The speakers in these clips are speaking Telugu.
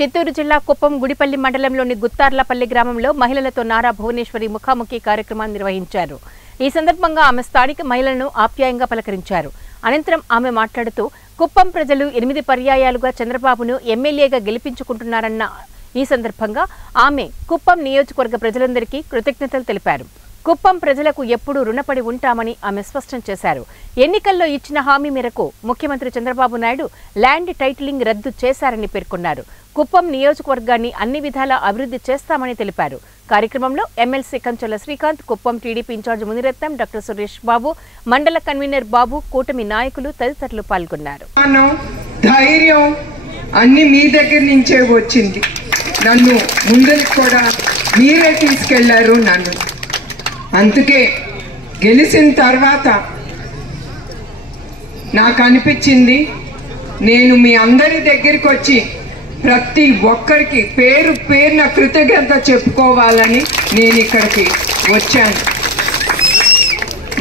చిత్తూరు జిల్లా కుప్పం గుడిపల్లి మండలంలోని గుత్తార్లపల్లి గ్రామంలో మహిళలతో నారా భువనేశ్వరి ముఖాముఖి కార్యక్రమాన్ని నిర్వహించారు. ఈ సందర్భంగా ఆమె స్థానిక మహిళలను ఆప్యాయంగా పలకరించారు. అనంతరం ఆమె మాట్లాడుతూ కుప్పం ప్రజలు 8 పర్యాయాలుగా చంద్రబాబును ఎమ్మెల్యేగా గెలిపించుకుంటున్నారన్న ఈ సందర్భంగా ఆమె కుప్పం నియోజకవర్గ ప్రజలందరికీ కృతజ్ఞతలు తెలిపారు. కుప్పం ప్రజలకు ఎప్పుడూ రుణపడి ఉంటామని ఆమె స్పష్టం చేశారు. ఎన్నికల్లో ఇచ్చిన హామీ మేరకు ముఖ్యమంత్రి చంద్రబాబు నాయుడు ల్యాండ్ టైటిలింగ్ రద్దు చేశారని పేర్కొన్నారు. కుప్పం నియోజకవర్గాన్ని అన్ని విధాలా అభివృద్ధి చేస్తామని తెలిపారు. కార్యక్రమంలో MLC Kanchala Srikanth, Kuppam TDP incharge Muniratnam, doctor Suresh Babu, mandal convener బాబు, కూటమి నాయకులు తదితరులు పాల్గొన్నారు. ధైర్యం అన్ని మీ దగ్గర నుంచే వచ్చింది. నన్ను ముందుకు కూడా మీరే తీసుకెళ్లారు. నన్ను అందుకే గెలిచిన తర్వాత నాకు అనిపించింది నేను మీ అందరి దగ్గరికి వచ్చి ప్రతి ఒక్కరికి పేరు పేరున కృతజ్ఞత చెప్పుకోవాలని నేను ఇక్కడికి వచ్చాను.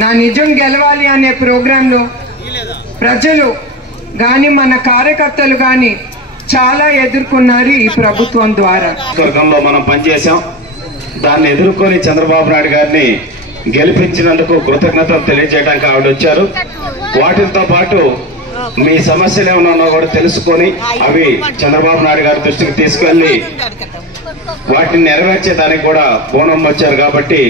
నా నిజం గెలవాలి అనే ప్రోగ్రాంలో ప్రజలు కానీ మన కార్యకర్తలు కానీ చాలా ఎదుర్కొన్నారు. ఈ ప్రభుత్వం ద్వారా మనం పనిచేసాం. దాన్ని ఎదుర్కొని చంద్రబాబు నాయుడు గారిని గెలిపించినందుకు కృతజ్ఞతలు తెలియజేయడానికి ఆవిడ వచ్చారు. వాటితో పాటు మీ సమస్యలు ఏమన్నా కూడా తెలుసుకొని అవి చంద్రబాబు నాయుడు గారి దృష్టికి తీసుకెళ్లి వాటిని నెరవేర్చేదానికి కూడా బోనం వచ్చారు. కాబట్టి